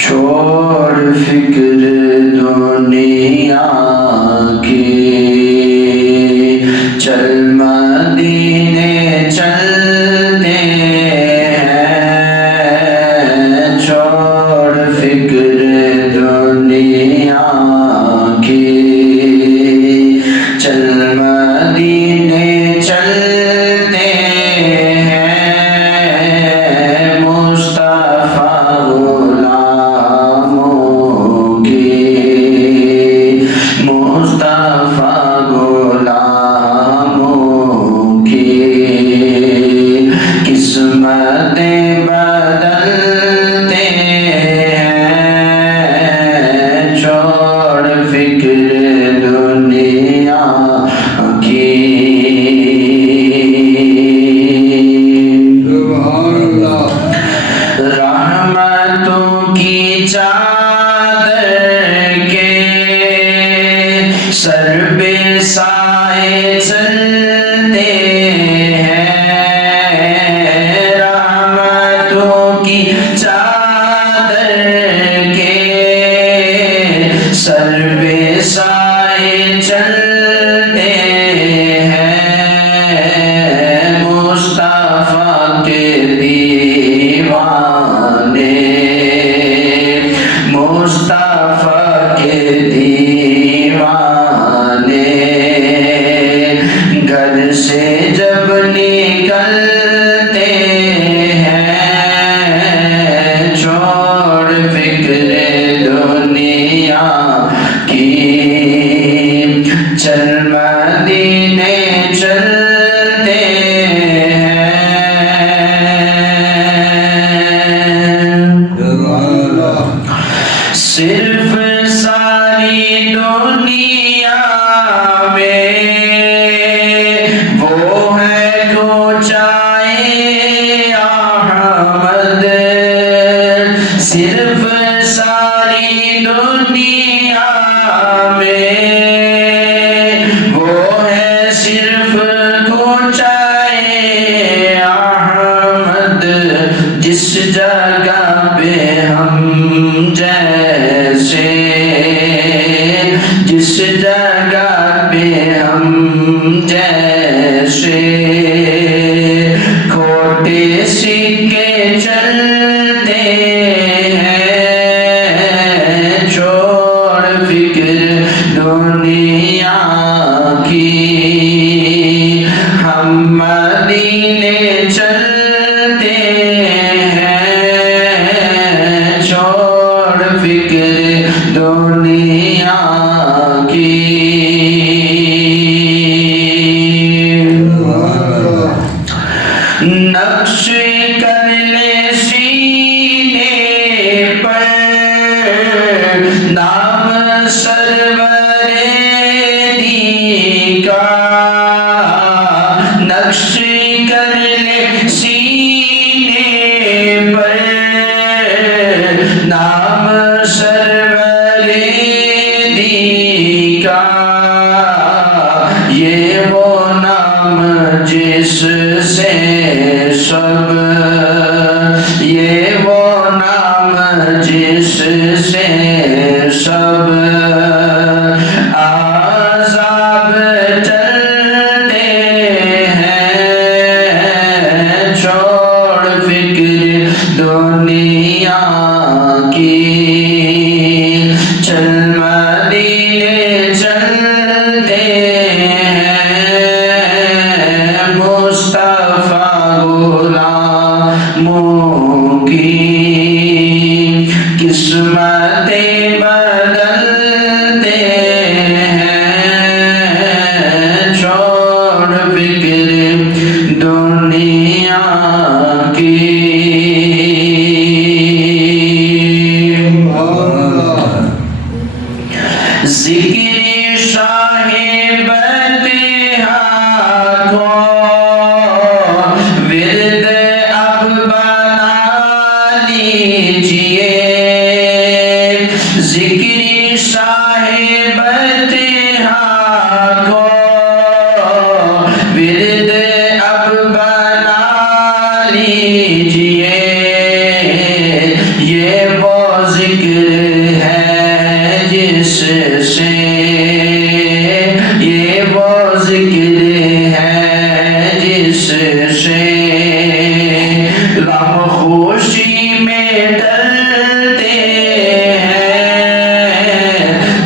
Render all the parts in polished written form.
چھوڑ فکر دنیا کی، چل مدینے چلتے ہیں، چھوڑ فکر دنیا کی، چل مدینے چلتے ہیں، مصطفیٰ غلاموں کی، مصطفیٰ غلاموں کی قسمتیں بدلتے ہیں، چھوڑ فکر دنیا کی۔ رحمتوں کی چادر کے سر پہ سائے چلتے ہیں، رحمتوں کی چادر کے سر پہ سائے چلتے ہیں، مصطفیٰ کے دیوانے، مصطفیٰ کے دیوانے گھر سے جب نکلتے ہیں، چھوڑ فکر دنیا کی، چل مدینے چلتے ہیں، صرف ساری دنیا میں وہ ہے کوچائے احمد، صرف ساری دنیا میں وہ ہے صرف کوچائے احمد، جس جگہ پہ ہم جیسے، جس جگہ پہ ہم جیسے کھوٹے سکے چلتے ہیں، چھوڑ فکر دنیا کی، ہم مدینے چلتے ہیں، چھوڑ فکر دنیا کی۔ نقش کر لے سینے پر نام سرور دی کا، نقش کر لے سینے پر نام سرور دی کا، یہ وہ نام جس سے سب، یہ وہ نام جس سے سب عذاب چلتے ہیں، چھوڑ فکر دنیا کی، چل مدینے چلتے ہیں، مصطفیٰ غلاموں کی قسمتیں بدلتے ہیں، چھوڑ فکر دنیا کی۔ ذکر شاہ بدہا کو ورد اب بنا لیجئے، ذکر چلتے ہیں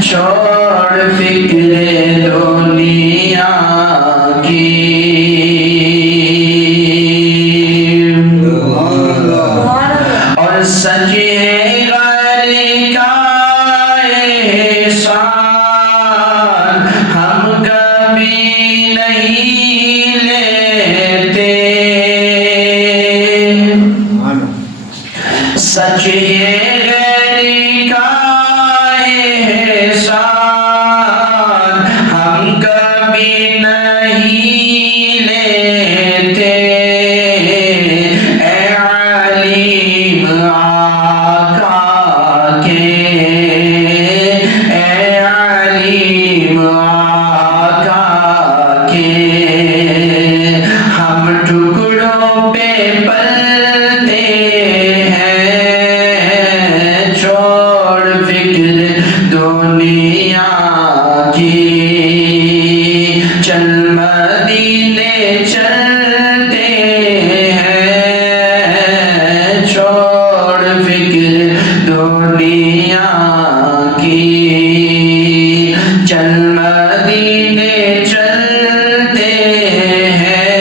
چھوڑ فکر دنیا کی اور سچے غیر کا احسان ہم کبھی نہیں لیتے سچے غیر کا احسان ہم کبھی نہیں لیتے اے علیم آقا کے اے علیم آقا کے ہم ٹکڑوں پہ پلتے ہیں چھوڑ فکر دنیا کی چل مدینے چلتے ہیں چھوڑ فکر دنیا کی چل مدینے چلتے ہیں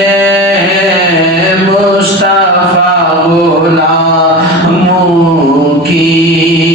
مصطفیٰ غلاموں کی